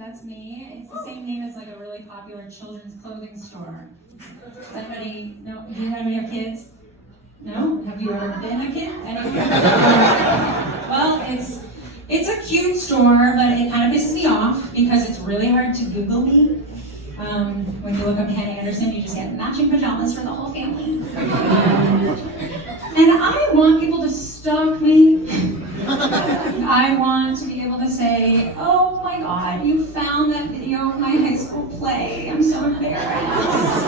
that's me. It's the same name as like a really popular children's clothing store. Does anybody know? Do anybody have kids? No? Have you ever been a kid? Anyone? Well, it's a cute store, but it kind of pisses me off because it's really hard to Google me. When you look up Hanna Anderson, you just get matching pajamas for the whole family. And I want people to stalk me. I want to be able to say, oh my God, you found that video of my high school play. I'm so embarrassed.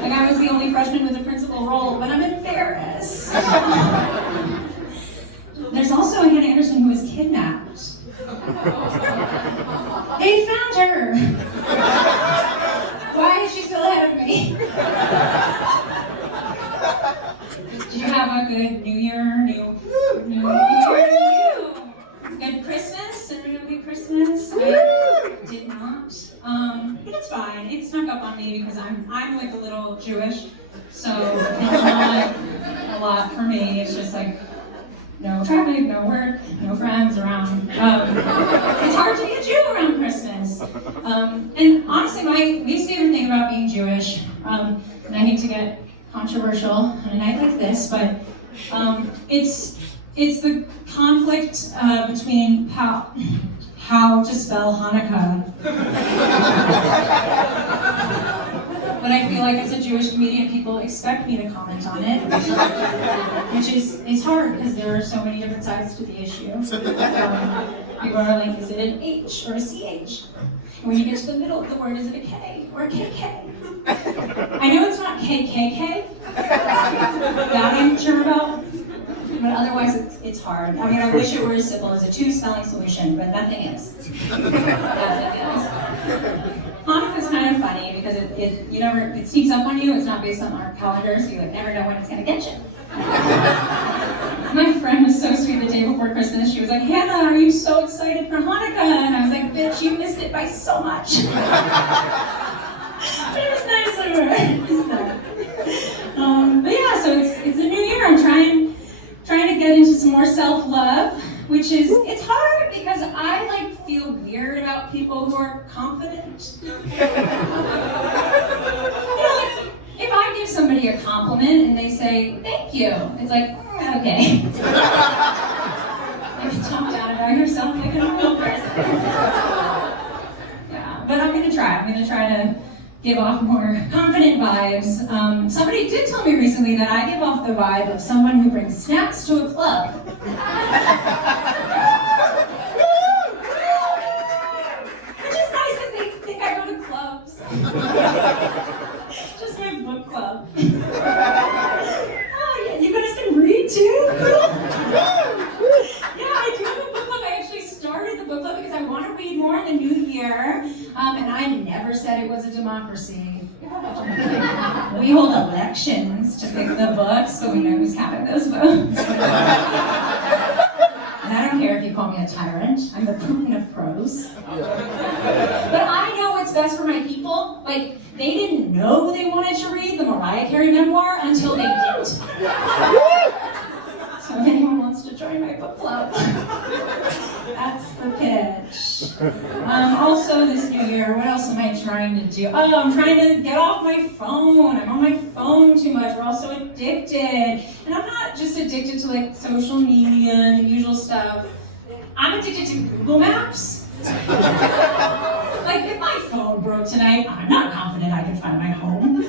Like I was the only freshman with a principal role, but I'm embarrassed. There's also a Hanna Anderson who was kidnapped. They found her. Why is she still ahead of me? Did you have a good New Year? New Good Christmas? Everybody have a good Christmas? I did not. But it's fine. It snuck up on me because I'm like a little Jewish, so it's not a lot for me. It's just like no traffic, no work, no friends around. It's hard to be a Jew around Christmas. And honestly, my least favorite thing about being Jewish, and I hate to get controversial on a night like this, but it's the conflict between how to spell Hanukkah. But I feel like as a Jewish comedian, people expect me to comment on it, which is hard because there are so many different sides to the issue. People are like, is it an H or a CH? When you get to the middle of the word, is it a K or a KK? I know it's not KKK, that I'm sure about, but otherwise it's hard. I mean, I wish it were as simple as a two-spelling solution, but nothing is. Hanukkah's kind of funny because it sneaks up on you. It's not based on our calendar, so you never know when it's gonna get you. My friend was so sweet the day before Christmas. She was like, Hanna, are you so excited for Hanukkah? And I was like, bitch, you missed it by so much. It was nice of her. But yeah, so it's a new year. I'm trying to get into some more self-love, which is, it's hard because I feel weird about people who are confident. If I give somebody a compliment and they say, thank you, it's like, okay. Talk down about yourself like a normal person. Yeah, but I'm gonna try to give off more confident vibes. Somebody did tell me recently that I give off the vibe of someone who brings snacks to a club. Which is nice because they think I go to clubs. Just my book club. Oh yeah, you guys can read too? Yeah, I do have a book club. I actually started the book club because I want to read more in the new year. And I never said it was a democracy. We hold elections to pick the books, so we know who's counting those votes. And I don't care if you call me a tyrant. I'm the Putin of prose. But I know what's best for my people. Like, they didn't know they wanted to read the Mariah Carey memoir until they didn't. So if anyone wants to join my book club, that's the pitch. Also this new year, what else am I trying to do? Oh, I'm trying to get off my phone. I'm on my phone too much. We're all so addicted. And I'm not just addicted to social media and the usual stuff. I'm addicted to Google Maps. If my phone broke tonight, I'm not confident I can find my home.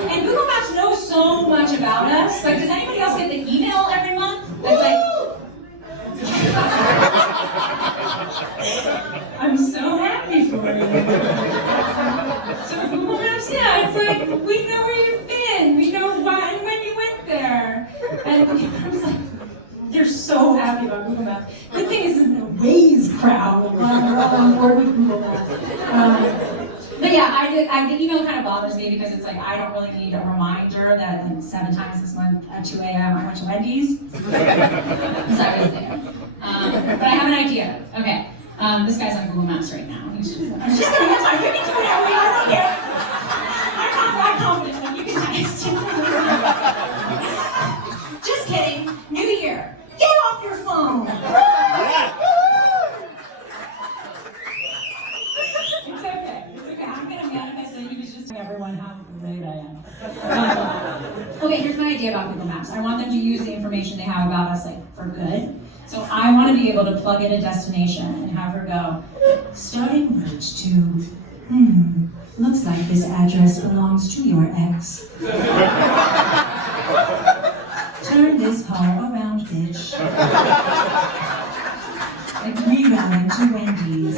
And Google Maps knows so much about us. Does anybody else get the email every month? That's I'm so happy for you. So Google Maps, yeah, it's we know where you've been. We know why and when you went there. And I was like, they're so happy about Google Maps. Good thing is in the Waze crowd. We're all on board with Google Maps. But yeah, the email kind of bothers me because it's I don't really need a reminder that 7 times this month at 2 a.m. I went to Wendy's. Because I was there. But I have an idea. Okay. This guy's on Google Maps right now. I'm just kidding. That's fine. You can do whatever you want. I don't care. I'm not that confident. You can text. Just kidding. New year. Get off your phone. about Google Maps. I want them to use the information they have about us, like, for good. So I want to be able to plug in a destination and have her go, starting route to, looks like this address belongs to your ex. Turn this car around, bitch. Like rerouting to Wendy's.